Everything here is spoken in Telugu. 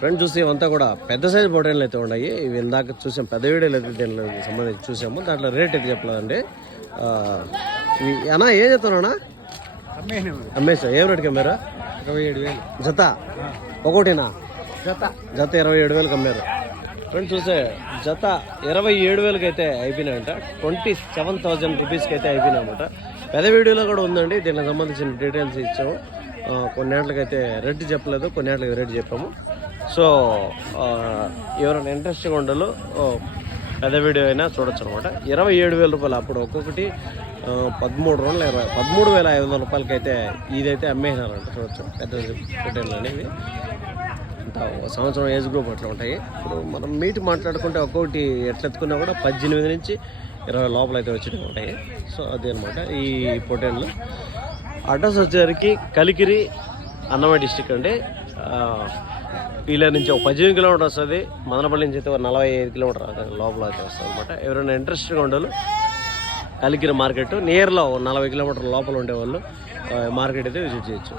ఫ్రెండ్ చూసి ఇవంతా కూడా పెద్ద సైజు పొటేన్లు అయితే ఉన్నాయి. ఇవి ఇందాక చూసాం, పెద్ద వీడియోలు అయితే దీనికి సంబంధించి చూసాము. దాంట్లో రేట్ అయితే చెప్పలేదండి. అన్నా ఏం చెప్తున్నా అమ్మేసా? ఏం రేటుకి అమ్మారు? 27,000 జత ఒకటినా? జత 27,000కి అమ్మారు. ఫ్రెండ్స్ చూసే జత 27,000కి అయితే అయిపోయినాయంట. 27,000 రూపీస్కి అయితే అయిపోయినాయి అనమాట. పెద్ద వీడియోలో కూడా ఉందండి, దీనికి సంబంధించిన డీటెయిల్స్ ఇచ్చాము. కొన్నింటికైతే రేట్ చెప్పలేదు, కొన్నింటికి రేట్ చెప్పాము. సో ఎవరైనా ఇంట్రెస్ట్గా ఉండాలో పెద్ద వీడియో అయినా చూడొచ్చు అనమాట. 27,000 రూపాయలు. అప్పుడు ఒక్కొక్కటి 13,500 రూపాయలకి అయితే ఇదైతే అమ్మేసినారంట. చూడొచ్చు పెద్ద పొటేన్లు అనేవి. సంవత్సరం ఏజ్ గ్రూప్ అట్లా ఉంటాయి. ఇప్పుడు మనం మీట్ మాట్లాడుకుంటే ఒక్కొక్కటి ఎట్లా ఎత్తుకున్నా కూడా 18 నుంచి 20 లోపల అయితే వచ్చి ఉంటాయి. సో అదే అనమాట ఈ పొటేన్లు. అడ్రస్ వచ్చేసరికి కలికిరి, అన్నమయ్య డిస్టిక్ అండి. వీళ్ళ నుంచి ఒక 18 కిలోమీటర్ వస్తుంది. మదనపల్లి నుంచి అయితే ఒక 45 కిలోమీటర్ లోపల అయితే వస్తుంది అనమాట. ఎవరైనా ఇంట్రెస్ట్గా ఉండాలి కలికిరి మార్కెట్ నియర్లో 40 కిలోమీటర్ల లోపల ఉండేవాళ్ళు మార్కెట్ అయితే విజిట్ చేయొచ్చు.